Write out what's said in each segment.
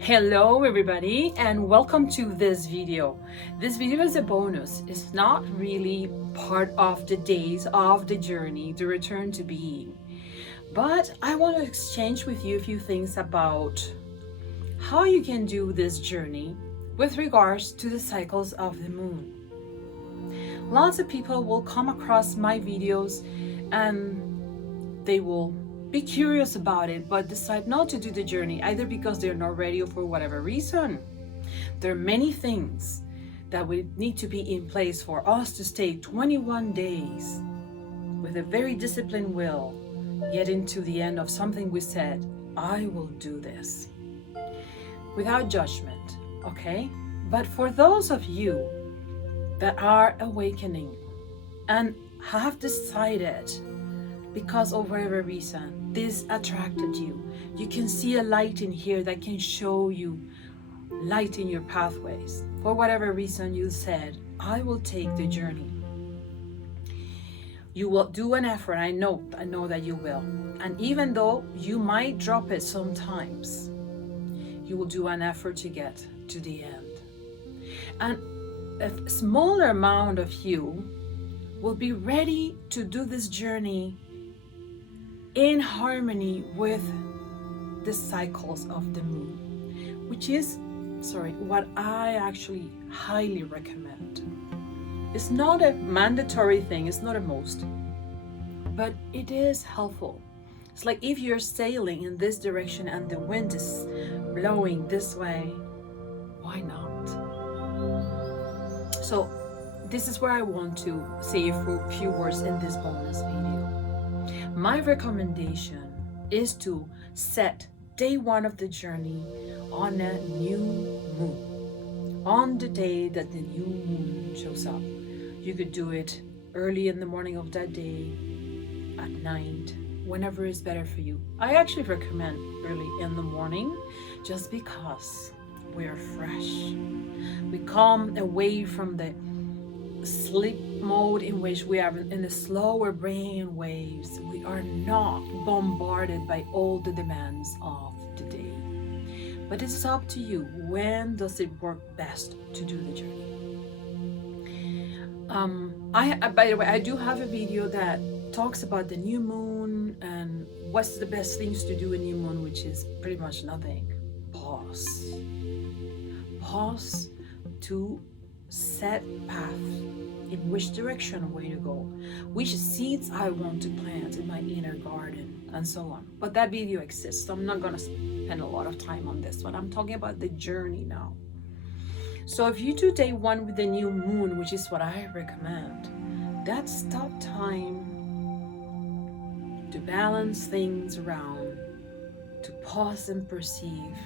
Hello everybody and welcome to this video. This video is a bonus. It's not really part of the days of the journey, the return to being. But I want to exchange with you a few things about how you can do this journey with regards to the cycles of the moon. Lots of people will come across my videos and they will be curious about it but decide not to do the journey, either because they're not ready or for whatever reason. There are many things that would need to be in place for us to stay 21 days with a very disciplined will, getting to the end of something we said, I will do this, without judgment, okay? But for those of you that are awakening and have decided, because of whatever reason this attracted you, you can see a light in here that can show you light in your pathways. For whatever reason you said, I will take the journey. You will do an effort. I know that you will. And even though you might drop it sometimes, you will do an effort to get to the end. And a smaller amount of you will be ready to do this journey in harmony with the cycles of the moon, which is, what I actually highly recommend. It's not a mandatory thing, it's not a most, but it is helpful. It's like if you're sailing in this direction and the wind is blowing this way, why not? So this is where I want to say a few words in this bonus video. My recommendation is to set day one of the journey on a new moon, on the day that the new moon shows up. You could do it early in the morning of that day, at night, whenever is better for you. I actually recommend early in the morning just because we're fresh. We come away from the sleep mode in which we are in the slower brain waves. We are not bombarded by all the demands of the day. But it's up to you. When does it work best to do the journey? By the way, I do have a video that talks about the new moon and what's the best things to do in new moon, which is pretty much nothing. Pause to set path, in which direction way to go, which seeds I want to plant in my inner garden, and so on. But that video exists, so I'm not going to spend a lot of time on this one. I'm talking about the journey now. So if you do day one with the new moon, which is what I recommend, that's stop time to balance things around, to pause and perceive.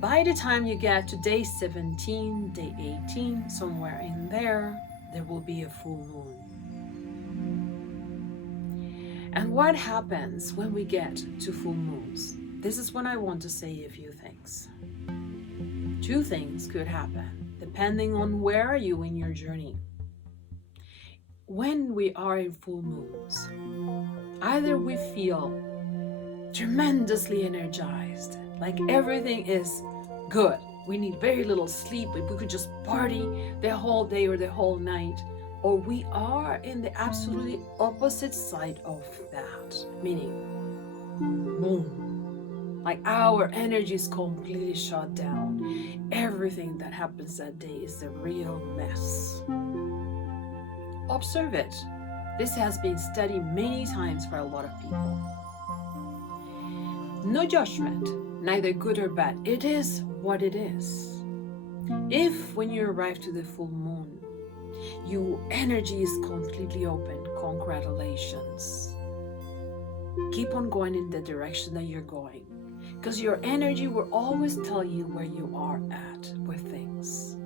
By the time you get to day 17, day 18, somewhere in there will be a full moon. And what happens when we get to full moons? This is when I want to say a few things. Two things could happen, depending on where are you in your journey. When we are in full moons, either we feel tremendously energized, like everything is good. We need very little sleep. We could just party the whole day or the whole night. Or we are in the absolutely opposite side of that, meaning, boom, like our energy is completely shut down. Everything that happens that day is a real mess. Observe it. This has been studied many times for a lot of people. No judgment, neither good or bad. It is what it is. If when you arrive to the full moon, your energy is completely open, congratulations. Keep on going in the direction that you're going, because your energy will always tell you where you are at with things.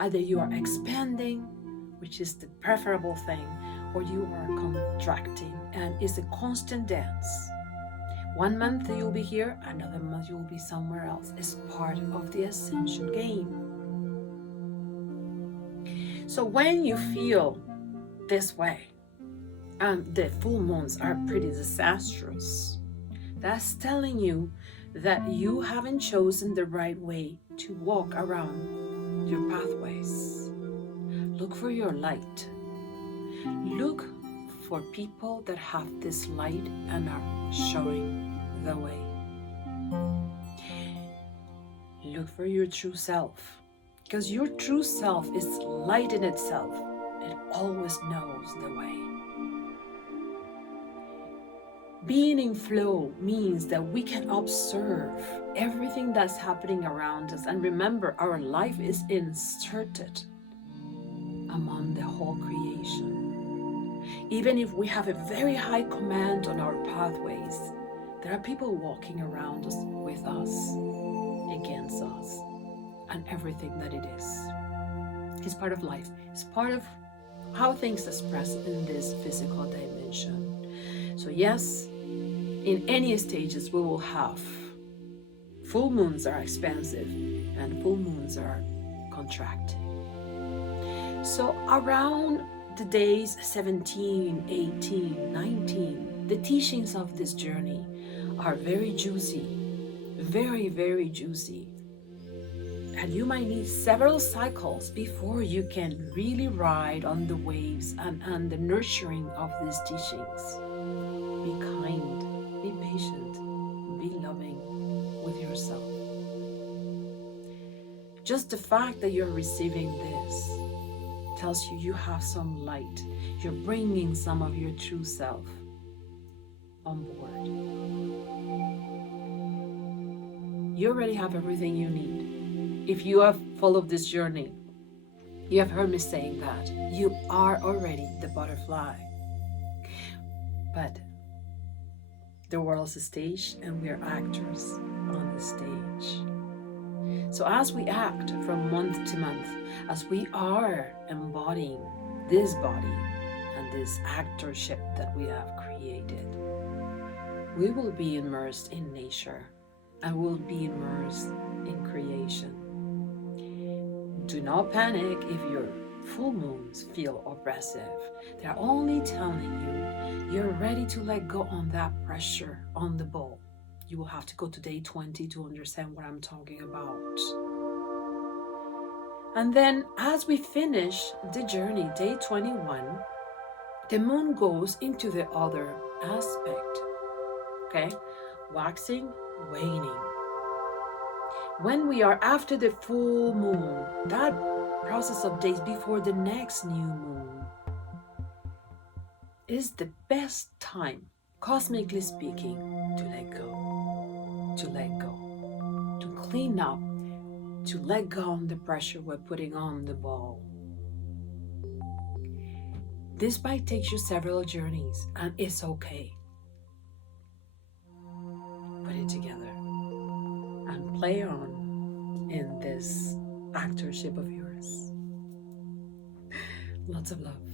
Either you are expanding, which is the preferable thing, or you are contracting, and it's a constant dance. 1 month you'll be here, another month you'll be somewhere else. It's part of the ascension game. So when you feel this way, and the full moons are pretty disastrous, that's telling you that you haven't chosen the right way to walk around your pathways. Look for your light. Look for people that have this light and are showing the way. Look for your true self, because your true self is light in itself. It always knows the way. Being in flow means that we can observe everything that's happening around us, and remember, our life is inserted among the whole creation. Even if we have a very high command on our pathways, there are people walking around us, with us, against us, and everything that it is. It's part of life. It's part of how things express in this physical dimension. So yes, in any stages we will have full moons are expansive and full moons are contracting. So around the days 17, 18, 19, the teachings of this journey are very juicy, very, very juicy. And you might need several cycles before you can really ride on the waves and the nurturing of these teachings. Be kind, be patient, be loving with yourself. Just the fact that you're receiving this tells you have some light. You're bringing some of your true self on board. You already have everything you need. If you have followed this journey, you have heard me saying that you are already the butterfly. But the world's a stage and we are actors on the stage. So as we act from month to month, as we are embodying this body and this actorship that we have created, we will be immersed in nature and will be immersed in creation. Do not panic if your full moons feel oppressive. They're only telling you you're ready to let go on that pressure on the ball. You will have to go to day 20 to understand what I'm talking about. And then as we finish the journey, day 21, the moon goes into the other aspect. Okay? Waxing, waning. When we are after the full moon, that process of days before the next new moon is the best time, cosmically speaking, to let go, to clean up, to let go of the pressure we're putting on the ball. This might take you several journeys, and it's okay. Put it together and play on in this actorship of yours. Lots of love.